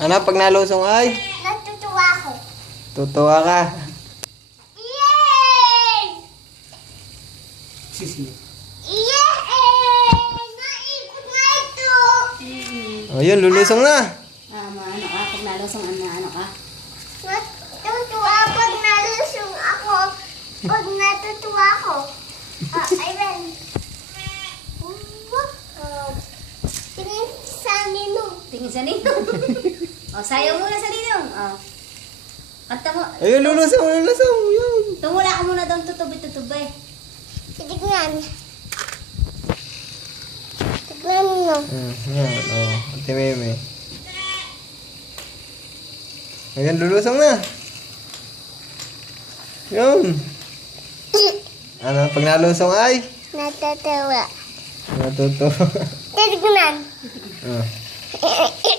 Ano pag nalusong ay? Natutuwa ako. Tutuwa ka. Yay! Yay! Na ito. Ayun, lulusong ah. na. Mama, ano ka? Pag nalusong, ano, ano ka? Natutuwa pag nalusong ako. Pag natutuwa ako. Oh, uh, Tingin sa nino. Tingin sa nino. Oh, sayo muna sa linong. Oh. At mo. Ayun, lulusaw, lulusaw. Yun. Yeah. Tumula ka muna daw tutubi-tutubi. Tignan. Tignan mo. Mhm. yan, oh. Ate Meme. Ayun, lulusaw na. Yun. ano, pag nalusaw ay? Natatawa. Natutuwa. Tignan. oh. uh.